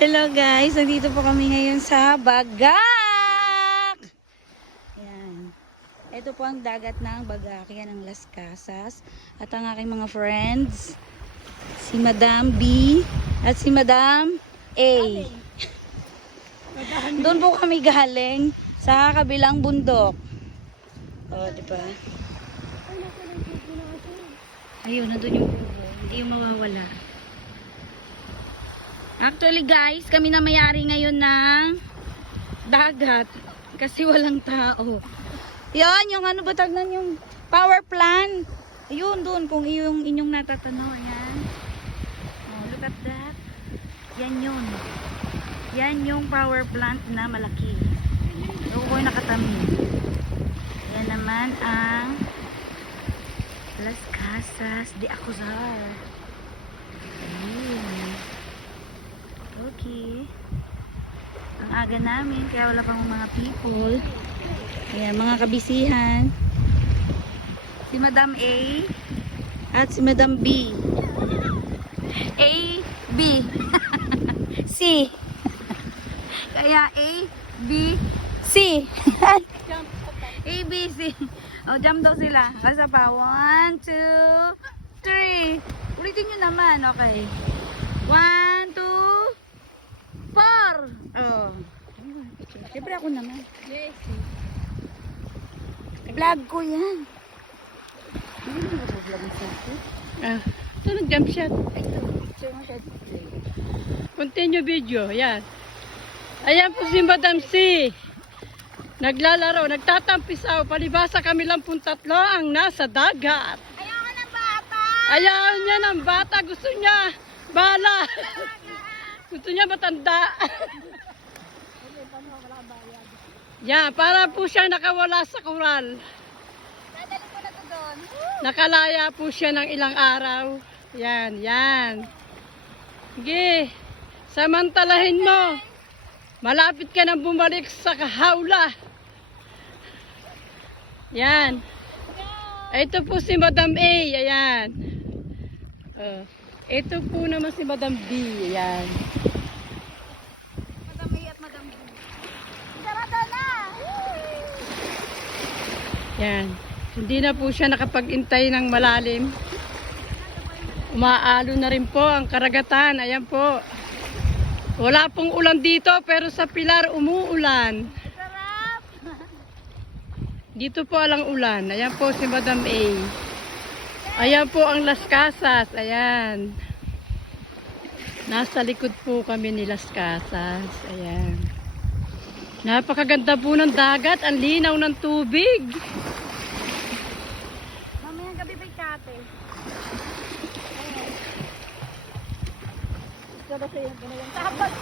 Hello guys, nandito po kami ngayon sa Bagak. Yan. Ito po ang dagat ng Bagak, yan ang Las Casas. At ang aking mga friends, si Madam B at si Madam A. Doon po kami galing sa kabilang bundok. Oh, di ba? Ayun, nandun yung kubo. Hindi yung mawawala. Actually guys, kami na may-ari ngayon ng dagat kasi walang tao. Yan, yung ano ba tagnan yung power plant. Ayun doon kung yung inyong natatanaw. Ayan. Oh, look at that. Yan yun. Yan yung power plant na malaki. Doon ko yung nakatamin. Yan naman ang Las Casas de Acuzar. Ayun. Okay. Ang aga namin, kaya wala pang mga people. Ayan, mga kabisihan. Si Madam A at si Madam B. A, B. C. Kaya A, B, C. A, B, C. O, jump daw sila. Kasa pa. 1, 2, 3. Ulitin nyo naman. Okay. 1, 2, 4. Oh. Siyempre ako naman. Yes. Vlog ko yan. Hindi mo nag-vlog sa akin. Ito nag-jump shot. Ito, picture mo siya. Continue video. Yan. Ayan po si Madam C. Naglalaro, nagtatampisaw. Palibasa kami lang pong tatlo ang nasa dagat. Ayaw ko ng bata! Ayaw niya ng bata. Gusto niya bala. Gusto niya matanda. Yan, para po siya nakawala sa koral. Dadali ko na to doon. Nakalaya po siya ng ilang araw. Yan, yan. Sige, samantalahin mo. Malapit ka nang bumalik sa kahawla. Yan. Ito po si Madam A. Ayan. Ito po naman si Madam B. Ayan. Madam A at Madam B. Sarado na! Yan. Hindi na po siya nakapag-intay ng malalim. Umaalo na rin po ang karagatan. Ayan po. Wala pong ulan dito pero sa Pilar umuulan. Sarap! Dito po alang ulan. Ayan po si Madam A. Ayan po ang Las Casas. Ayan. Nasa likod po kami ni Las Casas. Ayan. Napakaganda po ng dagat. Ang linaw ng tubig. Mamayang gabi ba'y kate? Ito ba sa'yo? Tapos!